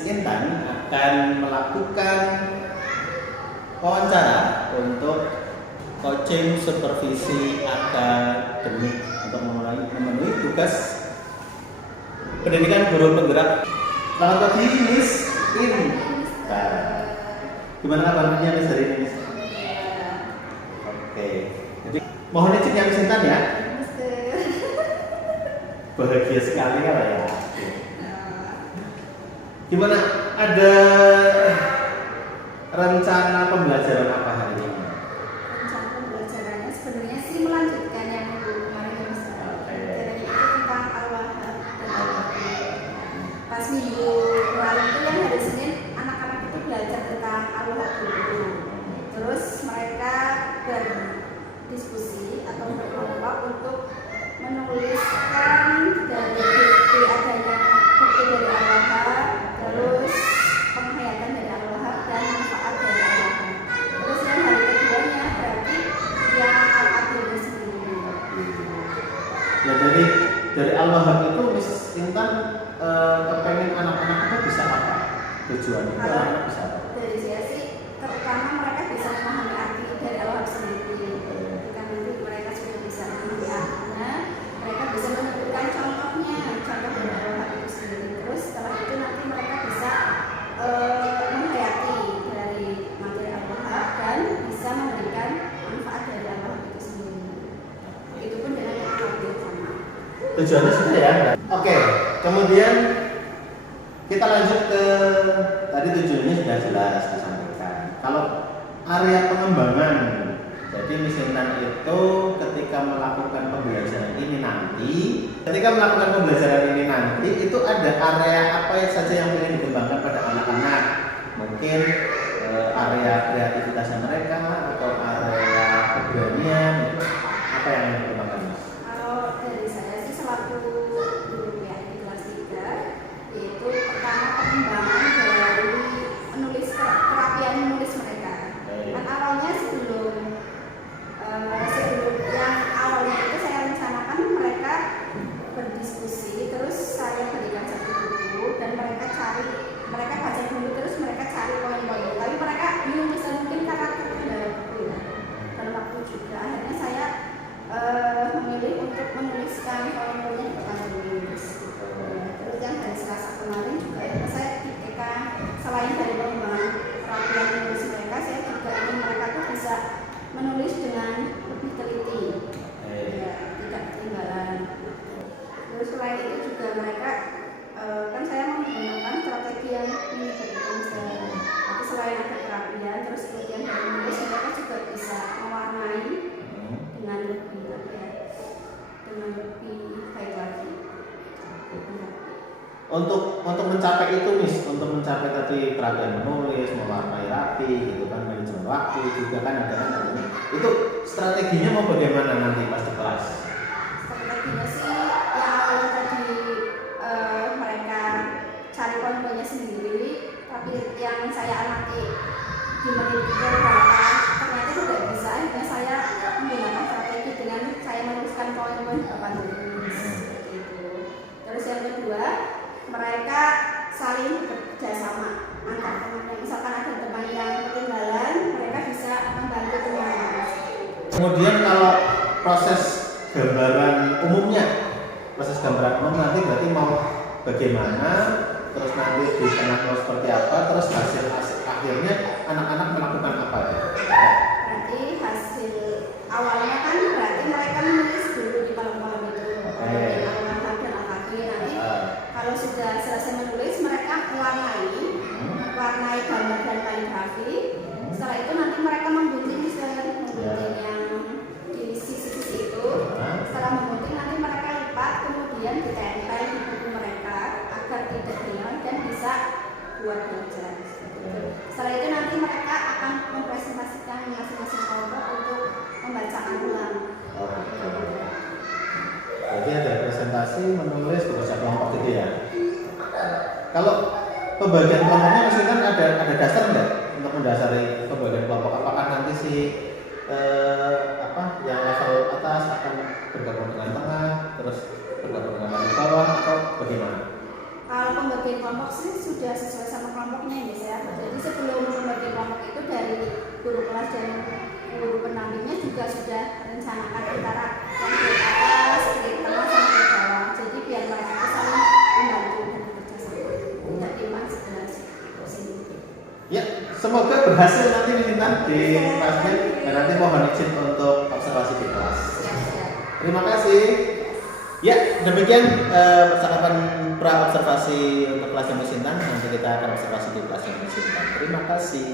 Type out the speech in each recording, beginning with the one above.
Miss Intan akan melakukan wawancara untuk coaching supervisi akademik untuk memenuhi tugas pendidikan guru penggerak. Selamat pagi Miss Intan. Gimana kabarnya Miss hari ini Miss? Oke. Jadi mohon izin ya Miss Intan ya. Bahagia sekali kan ya. Gimana? Ada rencana pembelajaran apa hari ini? Rencana pembelajarannya sebenarnya sih melanjutkan yang minggu kemarin ya Mas. Itu tentang al-wahab dan al-wahab. Pas minggu kemarin itu yang hari Senin anak-anak itu belajar tentang al-wahab dulu. Terus mereka berdiskusi atau berkelompok untuk menuliskan dari bukti adanya bukti dari al-wahab, terus penghayatan dari al-wahab dan manfaat dari al-wahab. Terus yang hari keduanya berarti yang al-adilnya sendiri. Ya dari al-wahab itu Miss Intan kepengen anak-anak itu bisa apa? Tujuannya itu anak-anak bisa apa? Dari saya sih terutama mereka bisa memahami arti dari al-wahab sendiri. Ketika nanti mereka sudah bisa memahami artinya, mereka bisa menentukan contohnya, contoh dari al-wahab itu sendiri. Terus setelah itu nanti mereka bisa menghayati dari materi al-wahab dan bisa memberikan manfaat dari al-wahab itu sendiri. Itu pun dengan metode yang sama. Tujuannya sudah ya. Oke, kemudian kita lanjut ke tadi tujuannya sudah jelas disampaikan. Kalau area pengembangan, jadi Miss Intan itu ketika melakukan pembelajaran ini nanti, itu ada area apa saja yang ingin dikembangkan pada anak-anak? Mungkin area kreativitasnya mereka atau area keberanian, apa yang ingin dikembangkan Mas? Kalau dari saya sih selaku guru ya di kelas 3, yaitu pertama pengembangan dari kerapian menulis mereka. Kan awalnya sebelum yang awalnya itu saya rencanakan mereka berdiskusi, terus saya berikan satu buku dan mereka baca dulu, terus mereka cari poin-poin. Tapi mereka belum bisa mungkin karakternya dalam buku ya. Dalam waktu juga akhirnya saya memilih untuk menuliskan poin-poinnya di depan menulis. Terus yang dari Selasa kemarin juga ya, saya ketika selain dari pengembangan kerapian menulis mereka, saya juga ingin mereka tuh bisa menulis dengan lebih teliti, ya, tidak ketinggalan. Terus selain itu juga mereka kan saya menggunakan strategi yang melibatkan tapi selain ada kerapian, terus kemudian dari menulis mereka juga bisa mewarnai dengan lebih baik lagi. Untuk mencapai itu Miss, untuk mencapai tadi kerapian menulis, mewarnai rapi, gitu kan, manajemen waktu juga kan ada nantinya. Itu strateginya mau bagaimana nanti pas di kelas? Strateginya sih yang awalnya tadi mereka cari poin-poinnya sendiri, tapi yang saya amati di menit berapa ternyata tidak bisa. Akhirnya saya menggunakan strategi dengan saya menuliskan poin-poin di papan tulis seperti itu. Terus yang kedua, mereka saling bekerja sama antar temannya. Misalkan ada teman yang ketinggalan, mereka bisa membantu temannya. Kemudian kalau proses gambaran umum nanti berarti mau bagaimana, terus nanti di tengah mau seperti apa, terus hasil akhirnya anak-anak melakukan apa? Berarti hasil awalnya kan berarti mereka menulis dulu di kolom-kolom itu. Al-wahab dan al-adil. Nanti kalau sudah selesai menulis, mereka warnai gambar dan kaligrafi. Setelah itu nanti mereka memgunting yang di sisi-sisi itu. Setelah memgunting nanti mereka lipat, kemudian ditempel di buku mereka agar tidak hilang dan bisa buat belajar. Setelah itu nanti mereka akan mempresentasikan masing-masing kelompok untuk membacakan ulang. Jadi ada presentasi, menulis, bekerja kelompok gitu ya. Kalau pembagian kelompoknya masih kan ada dasar nggak untuk mendasari pembagian kelompok? Apakah nanti yang level atas akan bergabung dengan tengah, terus bergabung dengan level bawah, atau bagaimana? Kalau pembagian kelompok sih sudah sesuai sama kelompoknya ya saya. Jadi sebelum membagi kelompok itu dari guru kelas dan guru pendampingnya juga sudah rencanakan antara yang di atas, di tengah sama di bawah. Jadi biar mereka itu saling membantu dan bekerja sama. Tidak timbang sebelah sini. Ya, semoga berhasil nanti Milintan di kelasnya dan nanti mohon izin untuk observasi di kelas. Terima kasih. Ya, demikian percakapan pra observasi untuk kelas yang Sintan. Nanti kita akan observasi di kelas yang Sintan. Terima kasih.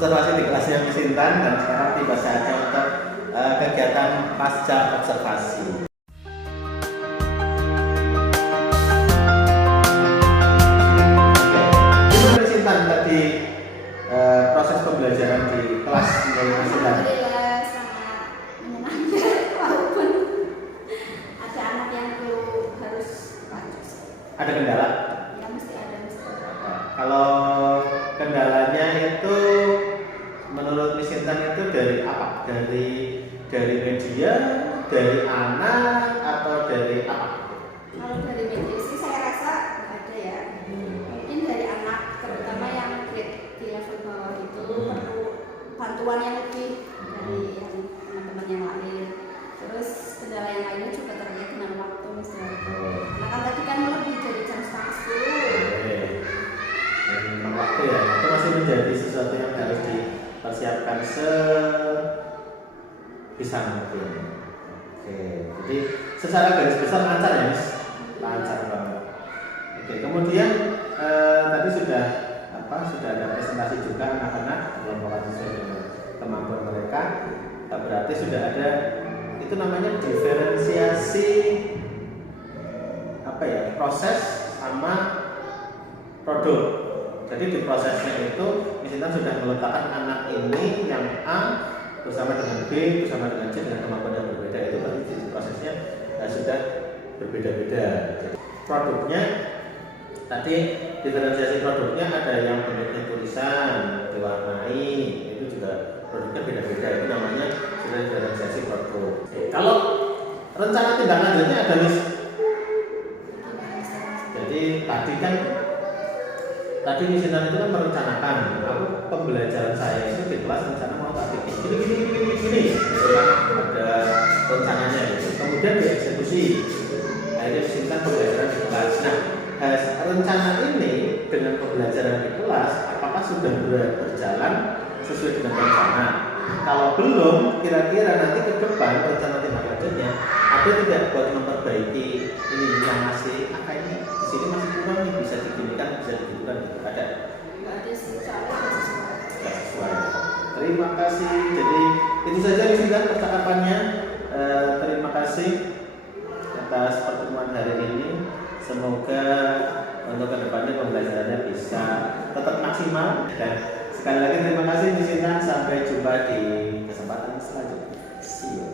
observasi di kelasnya Miss Intan, dan sekarang tiba saatnya untuk kegiatan pasca observasi. Gimana Miss Intan tadi proses pembelajaran di kelas dari Miss Intan? Alhamdulillah sangat menyenangkan walaupun ada anak yang perlu harus lanjut. Ada kendala? Ya mesti ada. Kalau kendalanya itu menurut Miss Intan itu dari apa? Dari media, dari anak, atau dari apa? Kalau dari media sih saya rasa nggak ada ya. Mungkin dari anak, terutama yang grade di level bawah itu perlu bantuan yang lebih dari yang teman-teman yang lain. Terus kendala yang lainnya juga terkait dengan waktu misalnya. Karena kan tadi kan lebih dari jam 9:30. Tentang waktu ya, itu masih menjadi sesuatu yang harus dipersiapkan sebisa mungkin. Oke, jadi secara garis besar lancar ya Mas? Lancar banget. Oke, kemudian tadi sudah ada presentasi juga anak-anak kelompok sesuai dengan kemampuan mereka. Berarti sudah ada itu namanya diferensiasi proses sama produk. Jadi di prosesnya itu Miss Intan sudah meletakkan anak ini yang A bersama dengan B bersama dengan C dengan kemampuan yang berbeda, itu berarti di prosesnya sudah berbeda-beda. Produknya tadi diferensiasi produknya ada yang bentuknya tulisan diwarnai, itu juga produknya beda-beda, itu namanya sudah diferensiasi produk. Kalau rencana tindak lanjutnya ada Miss. Jadi tadi Miss Intan itu kan merencanakan, aku pembelajaran saya itu di kelas rencana mau tak bikin gini, ada rencananya gitu. Kemudian dieksekusi. Akhirnya Miss Intan pembelajaran di kelas. Nah, rencana ini dengan pembelajaran di kelas, apakah sudah berjalan sesuai dengan rencana? Kalau belum, kira-kira nanti ke depan rencana tindak lanjutnya ada tidak buat memperbaiki ini yang masih kayaknya di sini masih kurang nih, bisa diginikan, bisa digitukan, ada? Nggak ada sih, soalnya nggak sesuai. Nggak sesuai. Terima kasih. Jadi itu saja Miss Intan percakapannya. Terima kasih atas pertemuan hari ini. Semoga untuk kedepannya pembelajarannya bisa tetap maksimal, dan sekali lagi terima kasih Miss Intan. Sampai jumpa di kesempatan selanjutnya. See you.